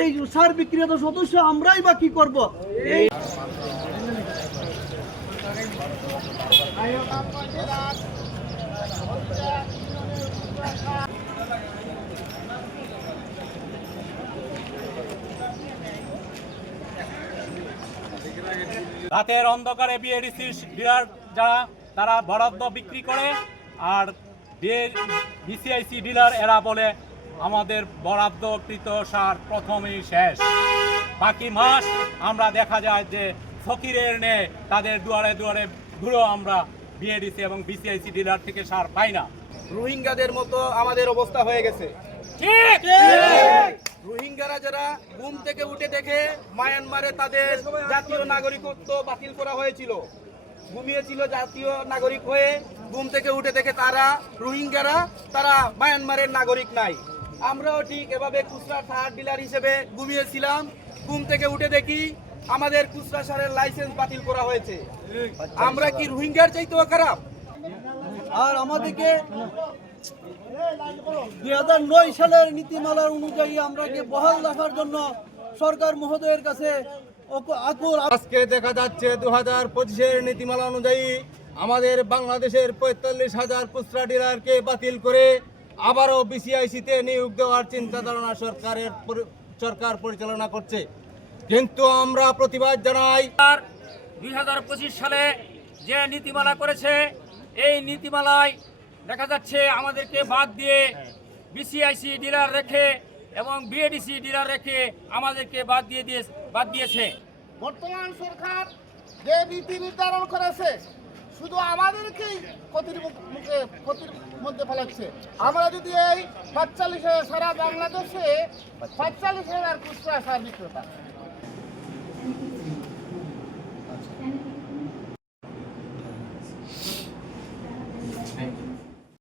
এই সার বিক্রিত সদস্য আমরাই বা কি করবো? রাতের অন্ধকারে বিএডিসি ডিলার যারা তারা বরাদ্দ বিক্রি করে, আর বিসিআইসি ডিলার এরা বলে আমাদের বরাদ্দকৃত সার প্রথমেই শেষ। বাকি মাস আমরা দেখা যায় যে ফকিরের নে তাদের দুয়ারে দুয়ারে ঘুরেও আমরা বিএডিসি এবং বিসিআইসি ডিলার থেকে সার পাই না। রোহিঙ্গাদের মতো আমাদের অবস্থা হয়ে গেছে। ঠিক, রোহিঙ্গারা যারা ঘুম থেকে উঠে দেখে মায়ানমারে তাদের জাতীয় নাগরিকত্ব বাতিল করা হয়েছিল, ঘুমিয়েছিল জাতীয় নাগরিক হয়ে, ঘুম থেকে উঠে দেখে তারা রোহিঙ্গারা তারা মায়ানমারের নাগরিক নাই। আমরাও ঠিক এভাবে খুচরা সার ডিলার হিসেবে ঘুমিয়েছিলাম, ঘুম থেকে উঠে দেখি আমাদের খুচরা সারের লাইসেন্স বাতিল করা হয়েছে। আমরা কি রোহিঙ্গার চাইতেও খারাপ? আর আমাদেরকে 2009 সালের নীতিমালার অনুযায়ী আমরাকে বহাল রাখার জন্য সরকার মহোদয়ের কাছে আকুল। আজকে দেখা যাচ্ছে 2025-এর নীতিমালা অনুযায়ী আমাদের বাংলাদেশের 45,000 খুচরা ডিলারকে বাতিল করে আবারও বিসিআইসিতে নিয়োগ দেওয়ার চিন্তা ধারণা সরকার পরিচালনা করছে। কিন্তু আমরা প্রতিবাদ জানাই। 2025 সালে যে নীতিমালা করেছে, এই নীতিমালায় দেখা যাচ্ছে আমাদেরকে বাদ দিয়ে বিসিআইসি ডিলার রেখে এবং বিএডিসি ডিলার রেখে আমাদেরকে বাদ দিয়েছে। বর্তমান সরকার যে নীতি নির্ধারণ করেছে শুধু আমাদেরকেই ক্ষতির মধ্যে ফেলাচ্ছে। আমরা যদি এই 45,000 সারা বাংলাদেশে 45,000 খুচরা সার বিক্রেতা